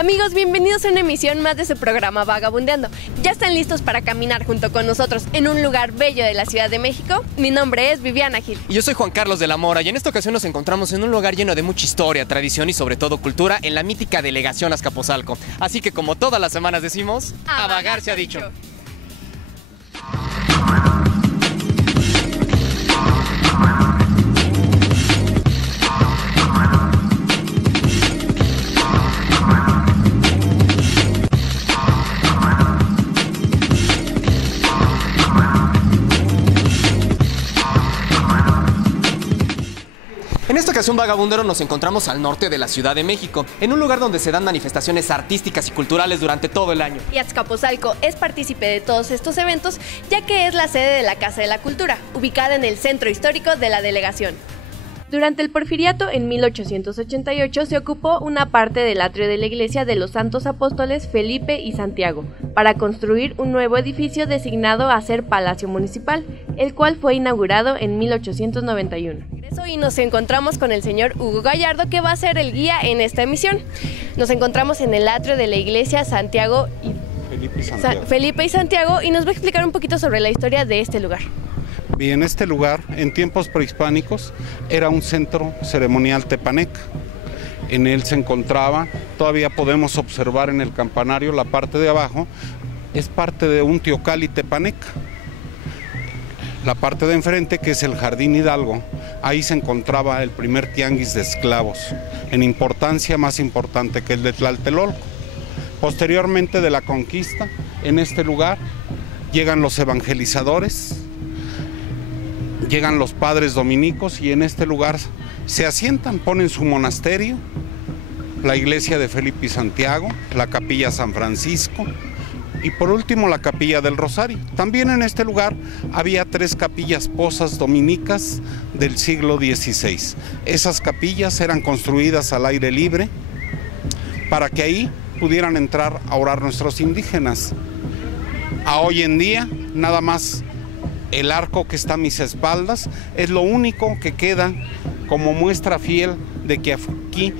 Amigos, bienvenidos a una emisión más de su programa Vagabundeando. ¿Ya están listos para caminar junto con nosotros en un lugar bello de la Ciudad de México? Mi nombre es Viviana Gil. Y yo soy Juan Carlos de la Mora, y en esta ocasión nos encontramos en un lugar lleno de mucha historia, tradición y sobre todo cultura en la mítica delegación Azcapotzalco. Así que como todas las semanas decimos, a vagar se ha dicho. En esta ocasión, vagabundero, nos encontramos al norte de la Ciudad de México, en un lugar donde se dan manifestaciones artísticas y culturales durante todo el año. Y Azcapotzalco es partícipe de todos estos eventos, ya que es la sede de la Casa de la Cultura, ubicada en el centro histórico de la delegación. Durante el Porfiriato, en 1888, se ocupó una parte del atrio de la iglesia de los Santos Apóstoles Felipe y Santiago, para construir un nuevo edificio designado a ser Palacio Municipal, el cual fue inaugurado en 1891. Y nos encontramos con el señor Hugo Gallardo, que va a ser el guía en esta emisión. Nos encontramos en el atrio de la iglesia Felipe y Santiago, y nos va a explicar un poquito sobre la historia de este lugar. Bien, este lugar en tiempos prehispánicos era un centro ceremonial tepaneca. En él se encontraba, todavía podemos observar en el campanario la parte de abajo, es parte de un teocalli tepaneca. La parte de enfrente, que es el Jardín Hidalgo, ahí se encontraba el primer tianguis de esclavos, en importancia más importante que el de Tlatelolco. Posteriormente de la conquista, en este lugar llegan los evangelizadores, llegan los padres dominicos, y en este lugar se asientan, ponen su monasterio, la iglesia de Felipe y Santiago, la capilla San Francisco y por último la capilla del Rosario. También en este lugar había 3 capillas posas dominicas del siglo XVI. Esas capillas eran construidas al aire libre para que ahí pudieran entrar a orar nuestros indígenas. A hoy en día nada más el arco que está a mis espaldas es lo único que queda como muestra fiel de que aquí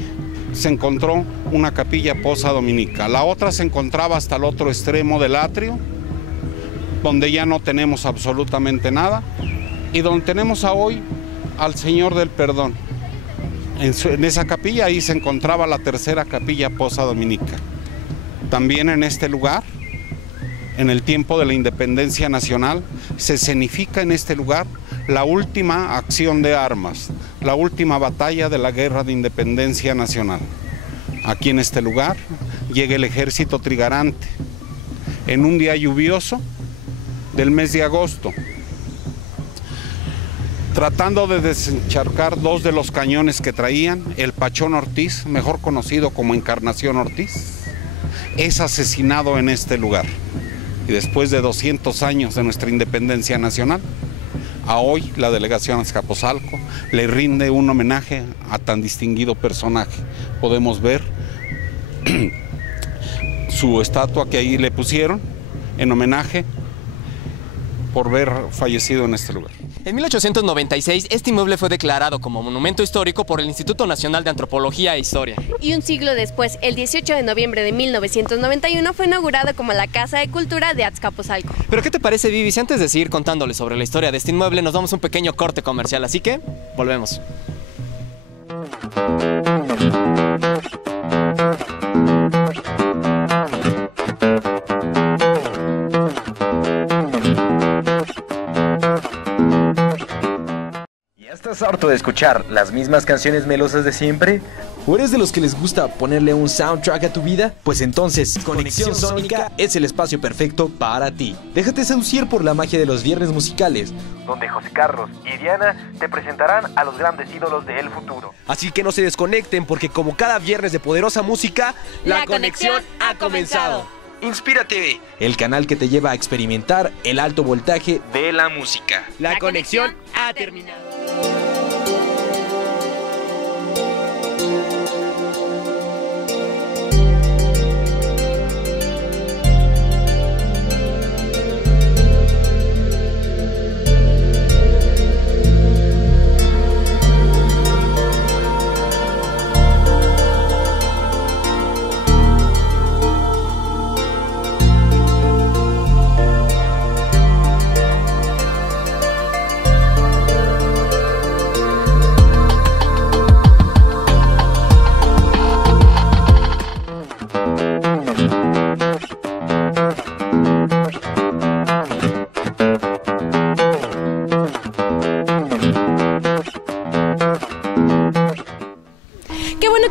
se encontró una capilla posa dominica. La otra se encontraba hasta el otro extremo del atrio, donde ya no tenemos absolutamente nada, y donde tenemos a hoy al Señor del Perdón. En esa capilla ahí se encontraba la tercera capilla posa dominica. También en este lugar, en el tiempo de la independencia nacional, se escenifica en este lugar la última acción de armas, la última batalla de la Guerra de Independencia Nacional. Aquí en este lugar llega el ejército trigarante en un día lluvioso del mes de agosto, tratando de desencharcar 2 de los cañones que traían. El Pachón Ortiz, mejor conocido como Encarnación Ortiz, es asesinado en este lugar. Y después de 200 años de nuestra independencia nacional, a hoy la delegación Azcapotzalco le rinde un homenaje a tan distinguido personaje. Podemos ver su estatua que ahí le pusieron en homenaje por haber fallecido en este lugar. En 1896, este inmueble fue declarado como monumento histórico por el Instituto Nacional de Antropología e Historia. Y un siglo después, el 18 de noviembre de 1991, fue inaugurado como la Casa de Cultura de Azcapotzalco. ¿Pero qué te parece, Vivi? Si antes de seguir contándoles sobre la historia de este inmueble, nos damos un pequeño corte comercial, así que volvemos. ¿Estás harto de escuchar las mismas canciones melosas de siempre? ¿O eres de los que les gusta ponerle un soundtrack a tu vida? Pues entonces, Conexión Sónica es el espacio perfecto para ti. Déjate seducir por la magia de los viernes musicales, donde José Carlos y Diana te presentarán a los grandes ídolos del futuro. Así que no se desconecten, porque como cada viernes de poderosa música, la conexión ha comenzado. Inspira TV, el canal que te lleva a experimentar el alto voltaje de la música. La conexión ha terminado.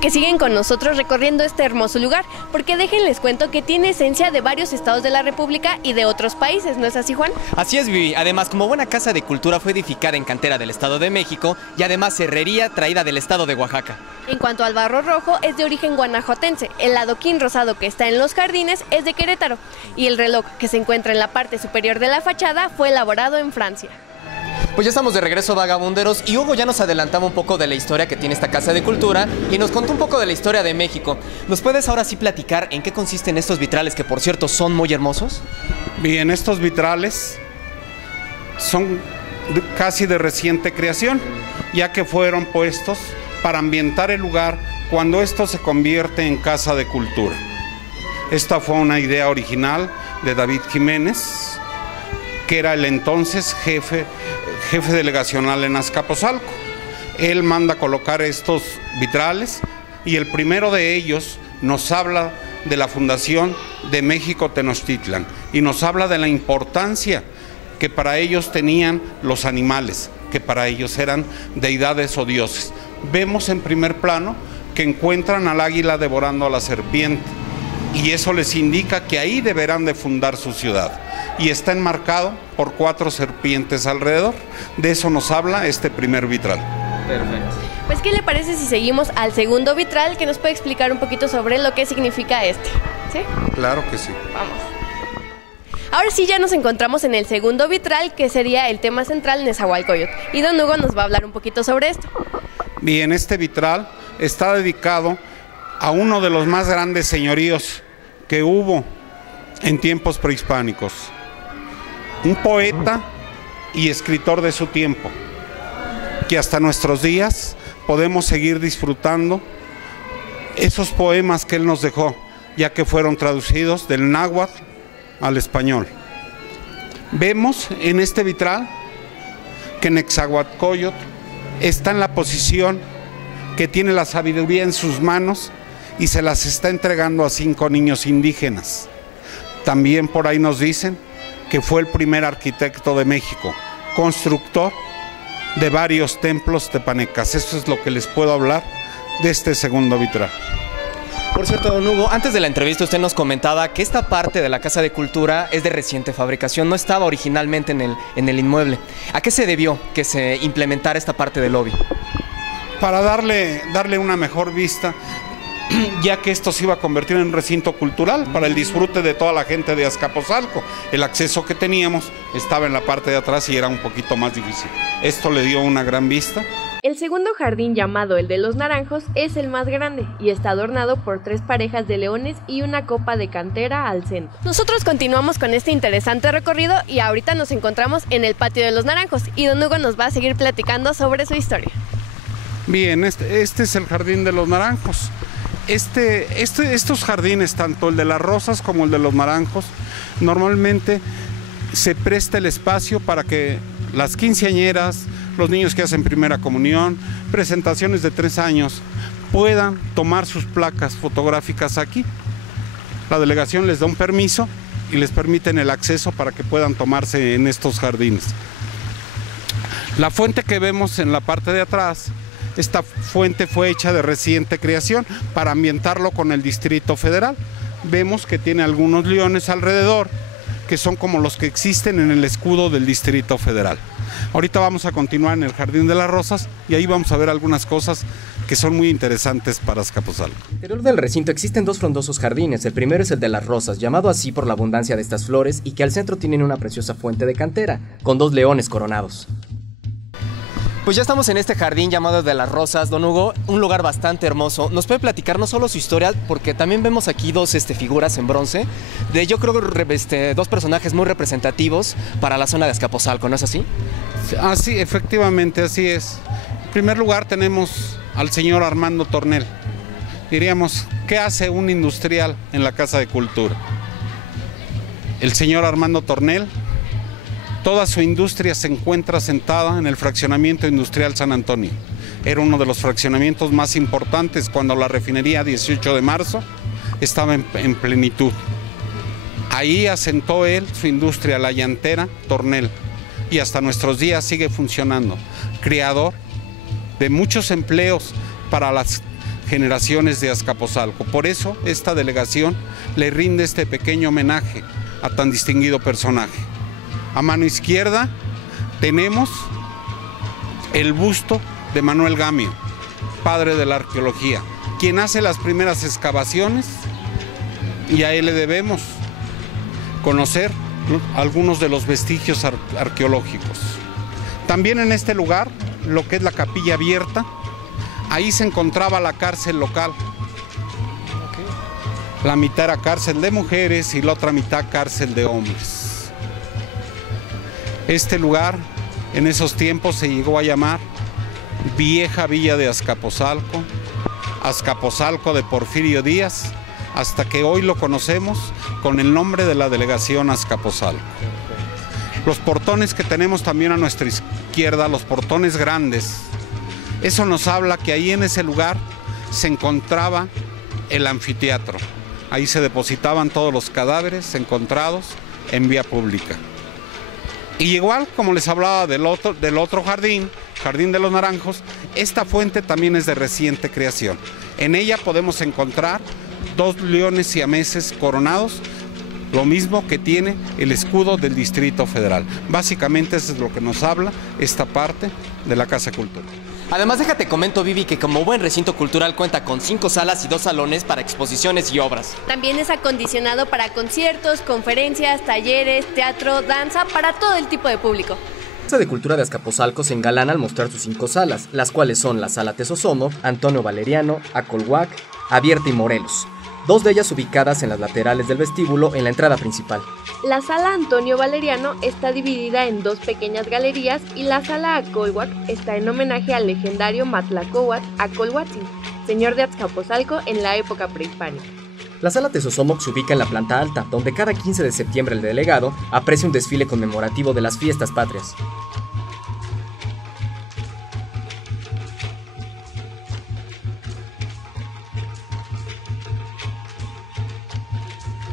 que siguen con nosotros recorriendo este hermoso lugar, porque déjenles cuento que tiene esencia de varios estados de la República y de otros países, ¿no es así, Juan? Así es, Vivi. Además, como buena casa de cultura, fue edificada en cantera del Estado de México y además herrería traída del Estado de Oaxaca. En cuanto al barro rojo, es de origen guanajuatense, el adoquín rosado que está en los jardines es de Querétaro y el reloj que se encuentra en la parte superior de la fachada fue elaborado en Francia. Pues ya estamos de regreso, vagabunderos, y Hugo ya nos adelantaba un poco de la historia que tiene esta casa de cultura y nos contó un poco de la historia de México. ¿Nos puedes ahora sí platicar en qué consisten estos vitrales que, por cierto, son muy hermosos? Bien, estos vitrales son casi de reciente creación, ya que fueron puestos para ambientar el lugar cuando esto se convierte en casa de cultura. Esta fue una idea original de David Jiménez, que era el entonces jefe delegacional en Azcapotzalco. Él manda colocar estos vitrales y el primero de ellos nos habla de la fundación de México Tenochtitlan y nos habla de la importancia que para ellos tenían los animales, que para ellos eran deidades o dioses. Vemos en primer plano que encuentran al águila devorando a la serpiente y eso les indica que ahí deberán de fundar su ciudad y está enmarcado por 4 serpientes alrededor. De eso nos habla este primer vitral. Perfecto. Pues, ¿qué le parece si seguimos al segundo vitral que nos puede explicar un poquito sobre lo que significa este? ¿Sí? Claro que sí. Vamos. Ahora sí ya nos encontramos en el segundo vitral, que sería el tema central Nezahualcóyotl, y don Hugo nos va a hablar un poquito sobre esto. Bien, este vitral está dedicado a uno de los más grandes señoríos que hubo en tiempos prehispánicos. Un poeta y escritor de su tiempo, que hasta nuestros días podemos seguir disfrutando esos poemas que él nos dejó, ya que fueron traducidos del náhuatl al español. Vemos en este vitral que Nezahualcóyotl está en la posición que tiene la sabiduría en sus manos y se las está entregando a 5 niños indígenas. También por ahí nos dicen que fue el primer arquitecto de México, constructor de varios templos tepanecas. Eso es lo que les puedo hablar de este segundo vitral. Por cierto, don Hugo, antes de la entrevista usted nos comentaba que esta parte de la Casa de Cultura es de reciente fabricación, no estaba originalmente en el inmueble. ¿A qué se debió que se implementara esta parte del lobby? Para darle una mejor vista, ya que esto se iba a convertir en un recinto cultural para el disfrute de toda la gente de Azcapotzalco. El acceso que teníamos estaba en la parte de atrás y era un poquito más difícil. Esto le dio una gran vista. El segundo jardín, llamado el de los Naranjos, es el más grande y está adornado por 3 parejas de leones y una copa de cantera al centro. Nosotros continuamos con este interesante recorrido y ahorita nos encontramos en el patio de los Naranjos y don Hugo nos va a seguir platicando sobre su historia. Bien, este es el jardín de los Naranjos. Estos jardines, tanto el de las Rosas como el de los Naranjos, normalmente se presta el espacio para que las quinceañeras, los niños que hacen primera comunión, presentaciones de 3 años, puedan tomar sus placas fotográficas aquí. La delegación les da un permiso y les permiten el acceso para que puedan tomarse en estos jardines. La fuente que vemos en la parte de atrás, esta fuente fue hecha de reciente creación para ambientarlo con el Distrito Federal. Vemos que tiene algunos leones alrededor, que son como los que existen en el escudo del Distrito Federal. Ahorita vamos a continuar en el Jardín de las Rosas y ahí vamos a ver algunas cosas que son muy interesantes para Azcapotzalco. En el interior del recinto existen 2 frondosos jardines. El primero es el de las Rosas, llamado así por la abundancia de estas flores y que al centro tienen una preciosa fuente de cantera, con 2 leones coronados. Pues ya estamos en este jardín llamado de las Rosas, don Hugo, un lugar bastante hermoso. ¿Nos puede platicar no solo su historia, porque también vemos aquí 2 figuras en bronce, de yo creo 2 personajes muy representativos para la zona de Azcapotzalco, ¿no es así? Así, efectivamente, así es. En primer lugar tenemos al señor Armando Tornel. Diríamos, ¿qué hace un industrial en la Casa de Cultura? El señor Armando Tornel, toda su industria se encuentra sentada en el fraccionamiento industrial San Antonio. Era uno de los fraccionamientos más importantes cuando la refinería 18 de marzo estaba en plenitud. Ahí asentó él su industria, la llantera Tornel, y hasta nuestros días sigue funcionando. Creador de muchos empleos para las generaciones de Azcapotzalco. Por eso esta delegación le rinde este pequeño homenaje a tan distinguido personaje. A mano izquierda tenemos el busto de Manuel Gamio, padre de la arqueología, quien hace las primeras excavaciones, y a él le debemos conocer algunos de los vestigios arqueológicos. También en este lugar, lo que es la capilla abierta, ahí se encontraba la cárcel local. La mitad era cárcel de mujeres y la otra mitad cárcel de hombres. Este lugar en esos tiempos se llegó a llamar Vieja Villa de Azcapotzalco, Azcapotzalco de Porfirio Díaz, hasta que hoy lo conocemos con el nombre de la delegación Azcapotzalco. Los portones que tenemos también a nuestra izquierda, los portones grandes, eso nos habla que ahí en ese lugar se encontraba el anfiteatro. Ahí se depositaban todos los cadáveres encontrados en vía pública. Y igual, como les hablaba del otro jardín, Jardín de los Naranjos, esta fuente también es de reciente creación. En ella podemos encontrar 2 leones siameses coronados, lo mismo que tiene el escudo del Distrito Federal. Básicamente eso es lo que nos habla esta parte de la Casa Cultural. Además, déjate comento, Vivi, que como buen recinto cultural cuenta con 5 salas y 2 salones para exposiciones y obras. También es acondicionado para conciertos, conferencias, talleres, teatro, danza, para todo el tipo de público. La Casa de Cultura de Azcapotzalco se engalana al mostrar sus 5 salas, las cuales son la Sala Tesosomo, Antonio Valeriano, Acolhuac, Abierta y Morelos. 2 de ellas ubicadas en las laterales del vestíbulo en la entrada principal. La sala Antonio Valeriano está dividida en 2 pequeñas galerías y la sala Acolhuac está en homenaje al legendario Matlacóhuatl Acolhuatzin, señor de Azcapotzalco en la época prehispánica. La Sala Tesosomoc se ubica en la planta alta, donde cada 15 de septiembre el delegado aprecia un desfile conmemorativo de las fiestas patrias.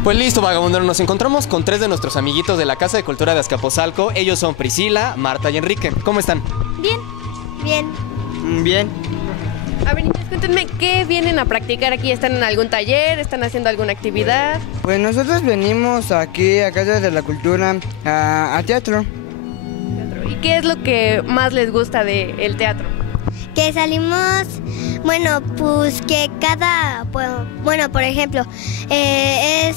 Pues listo, vagabunderos, nos encontramos con 3 de nuestros amiguitos de la Casa de Cultura de Azcapotzalco. Ellos son Priscila, Marta y Enrique. ¿Cómo están? Bien. Bien. Bien. A ver, niños, cuéntenme, ¿qué vienen a practicar aquí? ¿Están en algún taller? ¿Están haciendo alguna actividad? Pues nosotros venimos aquí a Casa de la Cultura a teatro. ¿Y qué es lo que más les gusta del teatro? Que salimos, bueno, pues que bueno, por ejemplo, es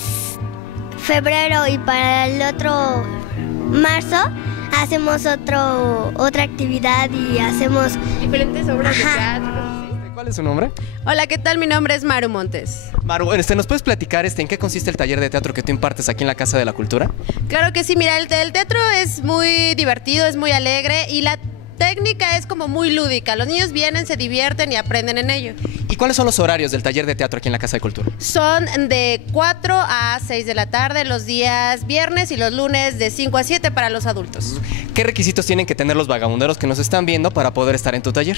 febrero y para el otro marzo hacemos otra actividad y hacemos diferentes obras de teatro. ¿Cuál es su nombre? Hola, ¿qué tal? Mi nombre es Maru Montes. Maru, ¿nos puedes platicar en qué consiste el taller de teatro que tú impartes aquí en la Casa de la Cultura? Claro que sí, mira, el teatro es muy divertido, es muy alegre y la técnica es como muy lúdica. Los niños vienen, se divierten y aprenden en ello. ¿Y cuáles son los horarios del taller de teatro aquí en la Casa de Cultura? Son de 4 a 6 de la tarde los días viernes y los lunes de 5 a 7 para los adultos. ¿Qué requisitos tienen que tener los vagabunderos que nos están viendo para poder estar en tu taller?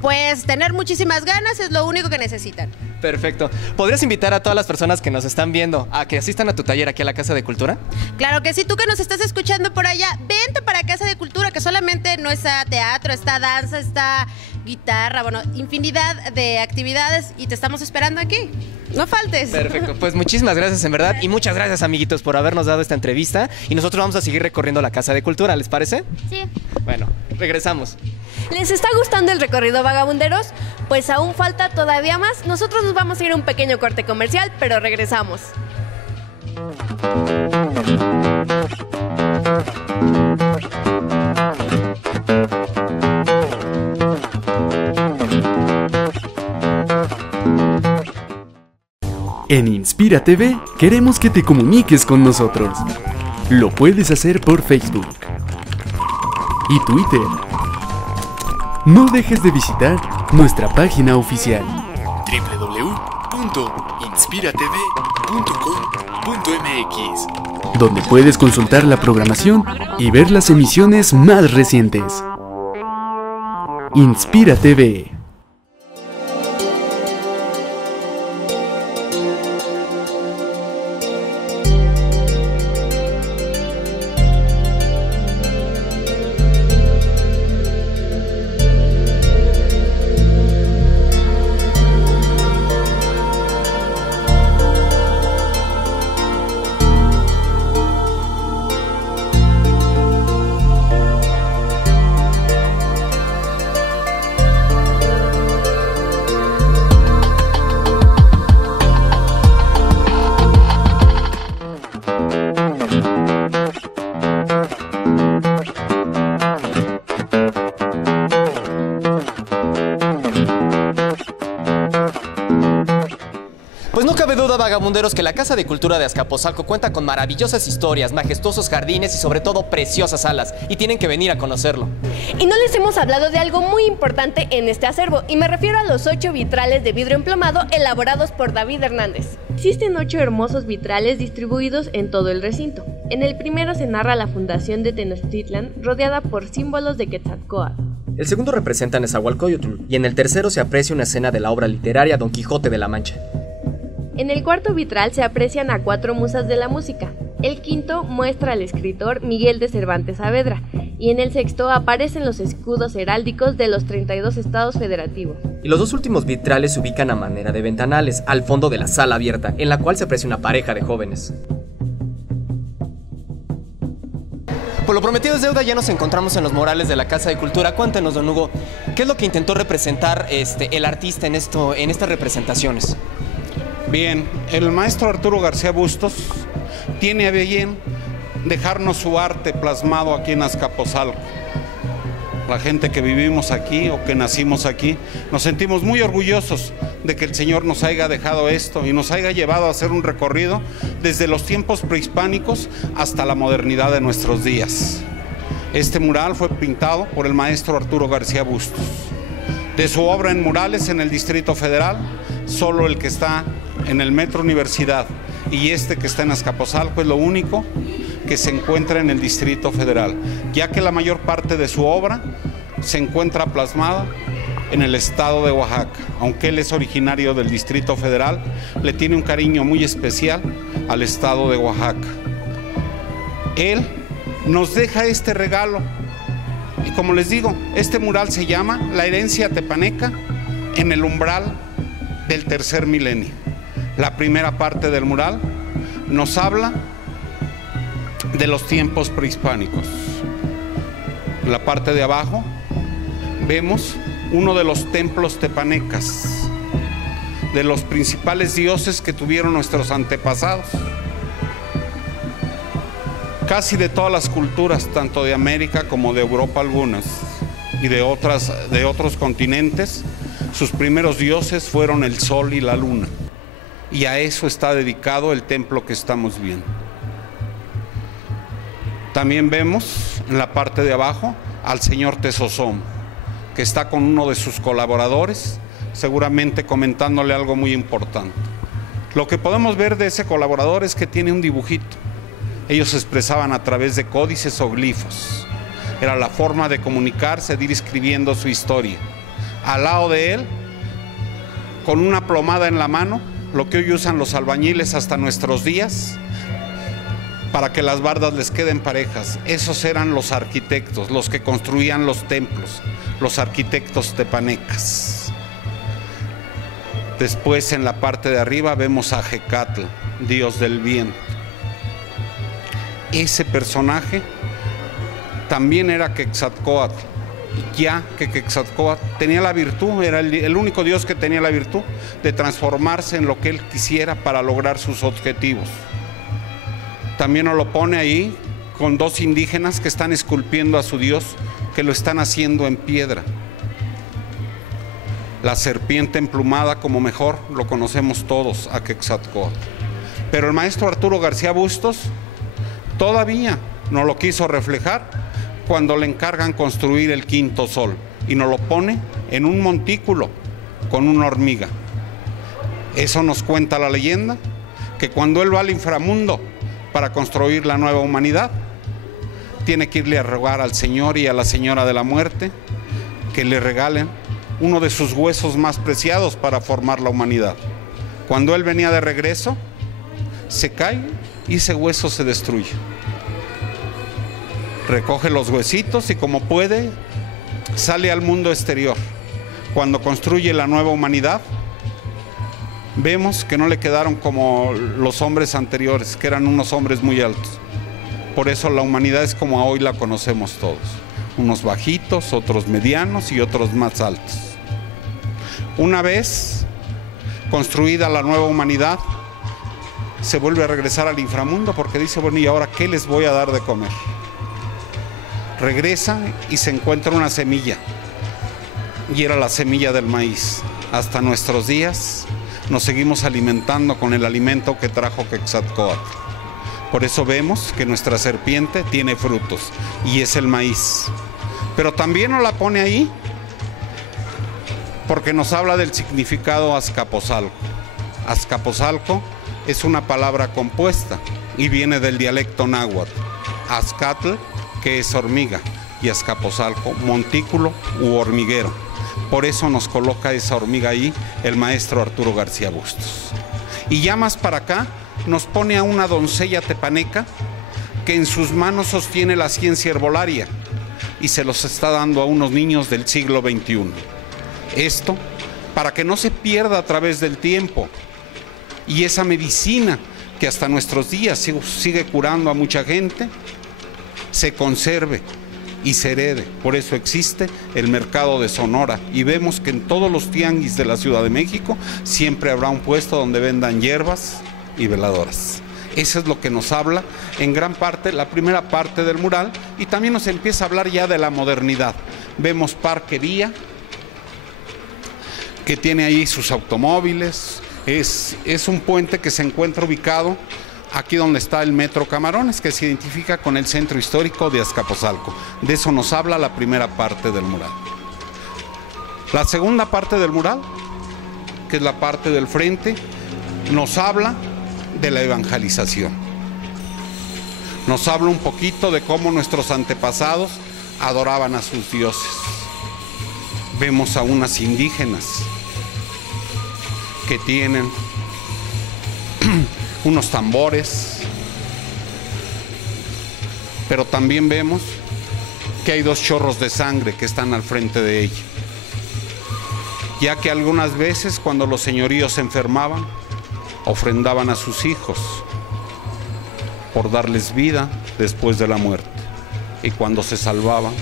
Pues tener muchísimas ganas es lo único que necesitan. Perfecto. ¿Podrías invitar a todas las personas que nos están viendo a que asistan a tu taller aquí a la Casa de Cultura? Claro que sí, tú que nos estás escuchando por allá, vente para Casa de Cultura, que solamente no está teatro, está danza, está guitarra, bueno, infinidad de actividades y te estamos esperando aquí. No faltes. Perfecto, pues muchísimas gracias en verdad y muchas gracias, amiguitos, por habernos dado esta entrevista y nosotros vamos a seguir recorriendo la Casa de Cultura, ¿les parece? Sí. Bueno, regresamos. ¿Les está gustando el recorrido, vagabunderos? Pues aún falta todavía más. Nosotros nos vamos a ir a un pequeño corte comercial, pero regresamos. En Inspira TV queremos que te comuniques con nosotros. Lo puedes hacer por Facebook y Twitter. No dejes de visitar nuestra página oficial www.inspiratv.com.mx, donde puedes consultar la programación y ver las emisiones más recientes. Inspira TV. duda, vagabunderos, que la Casa de Cultura de Azcapotzalco cuenta con maravillosas historias, majestuosos jardines y sobre todo preciosas salas, y tienen que venir a conocerlo. Y no les hemos hablado de algo muy importante en este acervo, y me refiero a los 8 vitrales de vidrio emplomado elaborados por David Hernández. Existen 8 hermosos vitrales distribuidos en todo el recinto. En el primero se narra la fundación de Tenochtitlan, rodeada por símbolos de Quetzalcóatl. El segundo representa a Nezahualcóyotl, y en el tercero se aprecia una escena de la obra literaria Don Quijote de la Mancha. En el cuarto vitral se aprecian a 4 musas de la música. El quinto muestra al escritor Miguel de Cervantes Saavedra, y en el sexto aparecen los escudos heráldicos de los 32 estados federativos. Y los 2 últimos vitrales se ubican a manera de ventanales, al fondo de la sala abierta, en la cual se aprecia una pareja de jóvenes. Por lo prometido es deuda, ya nos encontramos en los murales de la Casa de Cultura. Cuéntenos, don Hugo, ¿qué es lo que intentó representar el artista en estas representaciones? Bien, el maestro Arturo García Bustos tiene a bien dejarnos su arte plasmado aquí en Azcapotzalco. La gente que vivimos aquí o que nacimos aquí, nos sentimos muy orgullosos de que el Señor nos haya dejado esto y nos haya llevado a hacer un recorrido desde los tiempos prehispánicos hasta la modernidad de nuestros días. Este mural fue pintado por el maestro Arturo García Bustos. De su obra en murales en el Distrito Federal, solo el que está en el Metro Universidad y este que está en Azcapotzalco es lo único que se encuentra en el Distrito Federal, ya que la mayor parte de su obra se encuentra plasmada en el estado de Oaxaca. Aunque él es originario del Distrito Federal, le tiene un cariño muy especial al estado de Oaxaca. Él nos deja este regalo y, como les digo, este mural se llama La herencia tepaneca en el umbral del tercer milenio. La primera parte del mural nos habla de los tiempos prehispánicos. En la parte de abajo vemos uno de los templos tepanecas, de los principales dioses que tuvieron nuestros antepasados. Casi de todas las culturas, tanto de América como de Europa algunas, y de otros continentes, sus primeros dioses fueron el sol y la luna. Y a eso está dedicado el templo que estamos viendo. También vemos en la parte de abajo al señor Tezozón, que está con uno de sus colaboradores, seguramente comentándole algo muy importante. Lo que podemos ver de ese colaborador es que tiene un dibujito. Ellos se expresaban a través de códices o glifos. Era la forma de comunicarse, de ir escribiendo su historia. Al lado de él, con una plomada en la mano, lo que hoy usan los albañiles hasta nuestros días, para que las bardas les queden parejas. Esos eran los arquitectos, los que construían los templos, los arquitectos tepanecas. Después, en la parte de arriba, vemos a Jecatl, dios del viento. Ese personaje también era Quetzalcóatl, ya que Quetzalcóatl tenía la virtud, era el único dios que tenía la virtud de transformarse en lo que él quisiera para lograr sus objetivos. También nos lo pone ahí con 2 indígenas que están esculpiendo a su dios, que lo están haciendo en piedra. La serpiente emplumada, como mejor lo conocemos todos, a Quetzalcóatl. Pero el maestro Arturo García Bustos todavía no lo quiso reflejar cuando le encargan construir el quinto sol, y nos lo pone en un montículo con una hormiga. Eso nos cuenta la leyenda, que cuando él va al inframundo para construir la nueva humanidad, tiene que irle a rogar al Señor y a la Señora de la Muerte que le regalen uno de sus huesos más preciados para formar la humanidad. Cuando él venía de regreso, se cae y ese hueso se destruye. Recoge los huesitos y, como puede, sale al mundo exterior. Cuando construye la nueva humanidad, vemos que no le quedaron como los hombres anteriores, que eran unos hombres muy altos. Por eso la humanidad es como hoy la conocemos todos. Unos bajitos, otros medianos y otros más altos. Una vez construida la nueva humanidad, se vuelve a regresar al inframundo porque dice, bueno, ¿y ahora qué les voy a dar de comer? Regresa y se encuentra una semilla, y era la semilla del maíz. Hasta nuestros días nos seguimos alimentando con el alimento que trajo Quetzalcóatl. Por eso vemos que nuestra serpiente tiene frutos, y es el maíz. Pero también nos la pone ahí porque nos habla del significado Azcapotzalco. Azcapotzalco es una palabra compuesta y viene del dialecto náhuatl. Azcatl, que es hormiga, y Azcapotzalco, montículo u hormiguero. Por eso nos coloca esa hormiga ahí el maestro Arturo García Bustos. Y ya más para acá nos pone a una doncella tepaneca que en sus manos sostiene la ciencia herbolaria y se los está dando a unos niños del siglo XXI. Esto para que no se pierda a través del tiempo, y esa medicina que hasta nuestros días sigue curando a mucha gente, se conserve y se herede. Por eso existe el mercado de Sonora, y vemos que en todos los tianguis de la Ciudad de México siempre habrá un puesto donde vendan hierbas y veladoras. Eso es lo que nos habla en gran parte la primera parte del mural, y también nos empieza a hablar ya de la modernidad. Vemos Parque Vía, que tiene ahí sus automóviles. Es un puente que se encuentra ubicado aquí donde está el Metro Camarones, que se identifica con el centro histórico de Azcapotzalco. De eso nos habla la primera parte del mural. La segunda parte del mural, que es la parte del frente, nos habla de la evangelización. Nos habla un poquito de cómo nuestros antepasados adoraban a sus dioses. Vemos a unas indígenas que tienen unos tambores, pero también vemos que hay dos chorros de sangre que están al frente de ella, ya que algunas veces cuando los señoríos se enfermaban, ofrendaban a sus hijos por darles vida después de la muerte, y cuando se salvaban,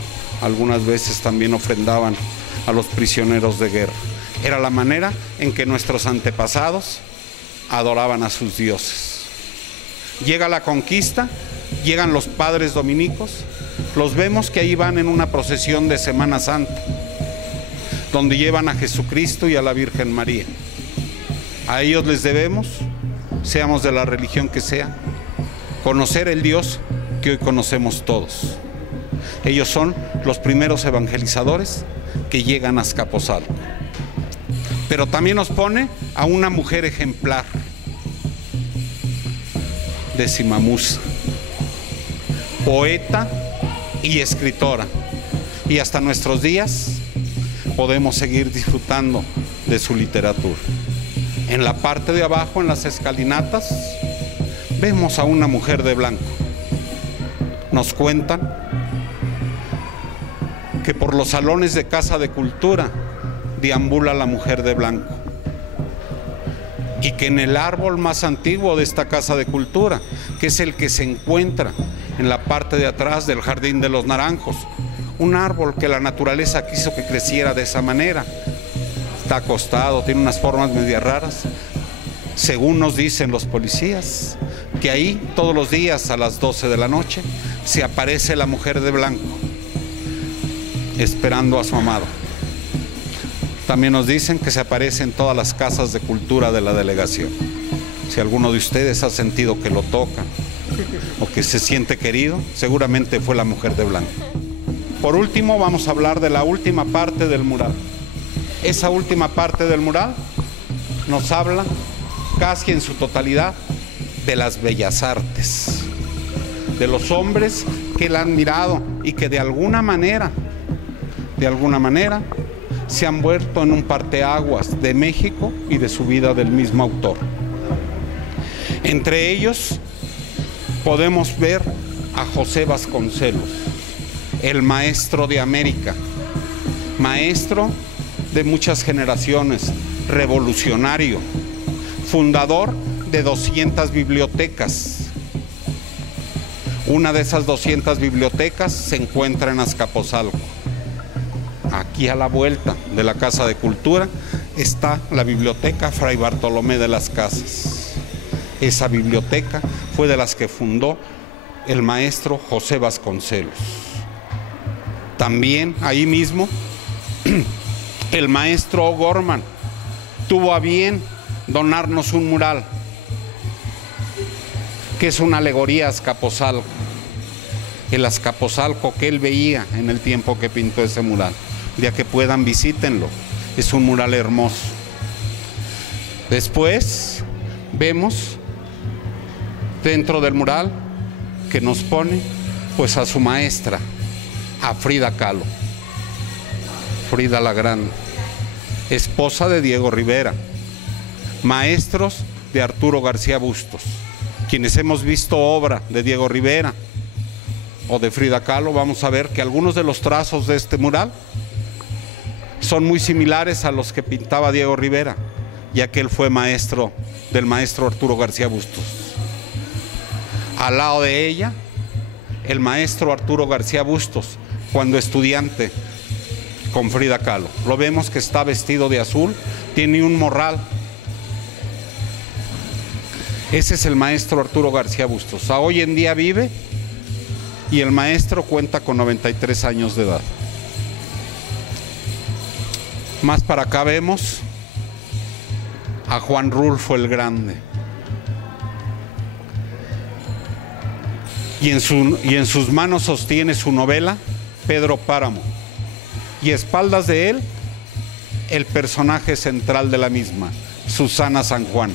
algunas veces también ofrendaban a los prisioneros de guerra. Era la manera en que nuestros antepasados adoraban a sus dioses. Llega la conquista, llegan los padres dominicos, los vemos que ahí van en una procesión de Semana Santa, donde llevan a Jesucristo y a la Virgen María. A ellos les debemos, seamos de la religión que sea, conocer el Dios que hoy conocemos todos. Ellos son los primeros evangelizadores que llegan a Azcapotzalco. Pero también nos pone a una mujer ejemplar, Decimamusa, poeta y escritora, y hasta nuestros días podemos seguir disfrutando de su literatura. En la parte de abajo, en las escalinatas, vemos a una mujer de blanco. Nos cuentan que por los salones de Casa de Cultura deambula la mujer de blanco, y que en el árbol más antiguo de esta Casa de Cultura, que es el que se encuentra en la parte de atrás del Jardín de los Naranjos, un árbol que la naturaleza quiso que creciera de esa manera, está acostado, tiene unas formas medio raras, según nos dicen los policías, que ahí todos los días a las 12 de la noche se aparece la mujer de blanco esperando a su amado. También nos dicen que se aparece en todas las casas de cultura de la delegación. Si alguno de ustedes ha sentido que lo toca o que se siente querido, seguramente fue la mujer de blanco. Por último, vamos a hablar de la última parte del mural. Esa última parte del mural nos habla casi en su totalidad de las bellas artes, de los hombres que la han mirado y que de alguna manera se han vuelto en un parteaguas de México y de su vida del mismo autor. Entre ellos podemos ver a José Vasconcelos, el maestro de América, maestro de muchas generaciones, revolucionario, fundador de 200 bibliotecas. Una de esas 200 bibliotecas se encuentra en Azcapotzalco. Aquí a la vuelta de la Casa de Cultura está la biblioteca Fray Bartolomé de las Casas. Esa biblioteca fue de las que fundó el maestro José Vasconcelos. También ahí mismo el maestro O'Gorman tuvo a bien donarnos un mural que es una alegoría a Azcapotzalco, el Azcapotzalco que él veía en el tiempo que pintó ese mural. Ya que puedan, visítenlo, es un mural hermoso. Después vemos dentro del mural que nos pone pues a su maestra, a Frida Kahlo, Frida la Grande, esposa de Diego Rivera, maestros de Arturo García Bustos. Quienes hemos visto obra de Diego Rivera o de Frida Kahlo, vamos a ver que algunos de los trazos de este mural son muy similares a los que pintaba Diego Rivera, ya que él fue maestro del maestro Arturo García Bustos. Al lado de ella, el maestro Arturo García Bustos, cuando estudiante con Frida Kahlo. Lo vemos que está vestido de azul, tiene un morral. Ese es el maestro Arturo García Bustos. Hoy en día vive y el maestro cuenta con 93 años de edad. Más para acá vemos a Juan Rulfo el Grande. Y en sus manos sostiene su novela Pedro Páramo. Y a espaldas de él, el personaje central de la misma, Susana San Juan.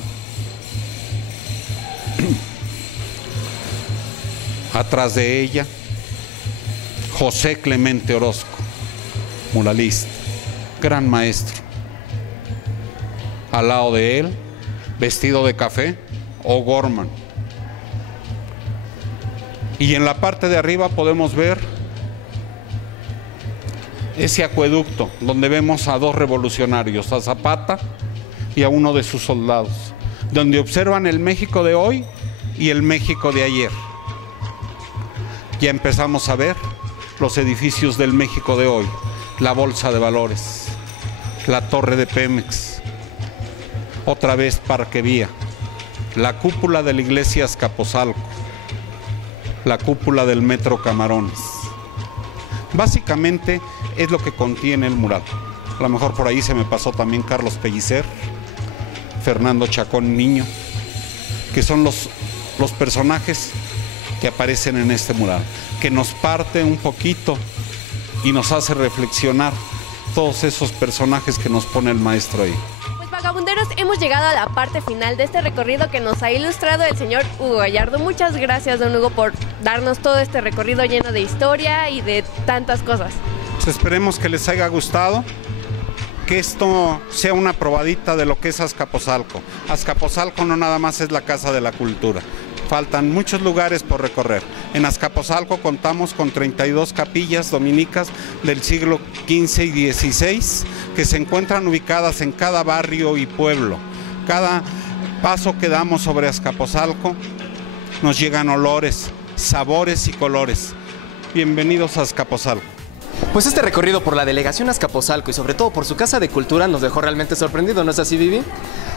Atrás de ella, José Clemente Orozco, muralista, gran maestro. Al lado de él, vestido de café, O'Gorman. Y en la parte de arriba podemos ver ese acueducto donde vemos a dos revolucionarios, a Zapata y a uno de sus soldados, donde observan el México de hoy y el México de ayer. Ya empezamos a ver los edificios del México de hoy, la Bolsa de Valores, la Torre de Pemex, otra vez Parque Vía, la cúpula de la iglesia Azcapotzalco, la cúpula del Metro Camarones. Básicamente es lo que contiene el mural. A lo mejor por ahí se me pasó también Carlos Pellicer, Fernando Chacón Niño, que son los personajes que aparecen en este mural, que nos parte un poquito y nos hace reflexionar todos esos personajes que nos pone el maestro ahí. Pues vagabunderos, hemos llegado a la parte final de este recorrido que nos ha ilustrado el señor Hugo Gallardo. Muchas gracias, don Hugo, por darnos todo este recorrido lleno de historia y de tantas cosas. Pues esperemos que les haya gustado, que esto sea una probadita de lo que es Azcapotzalco. Azcapotzalco no nada más es la Casa de la Cultura. Faltan muchos lugares por recorrer. En Azcapotzalco contamos con 32 capillas dominicas del siglo XV y XVI que se encuentran ubicadas en cada barrio y pueblo. Cada paso que damos sobre Azcapotzalco nos llegan olores, sabores y colores. Bienvenidos a Azcapotzalco. Pues este recorrido por la delegación Azcapotzalco y sobre todo por su Casa de Cultura nos dejó realmente sorprendido, ¿no es así, Vivi?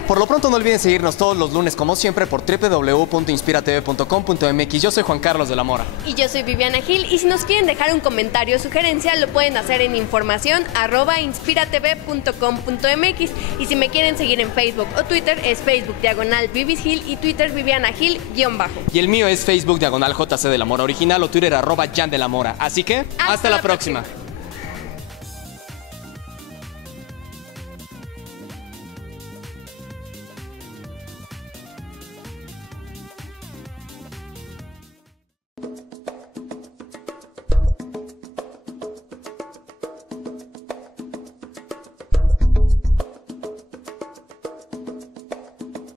Por lo pronto no olviden seguirnos todos los lunes como siempre por www.inspiratv.com.mx. Yo soy Juan Carlos de la Mora. Y yo soy Viviana Gil, y si nos quieren dejar un comentario o sugerencia lo pueden hacer en información@inspiratv.com.mx. Y si me quieren seguir en Facebook o Twitter es Facebook/Vivis Gil y Twitter Viviana Gil _. Y el mío es Facebook/JC de la Mora Original o Twitter @Jan de la Mora. Así que hasta la próxima.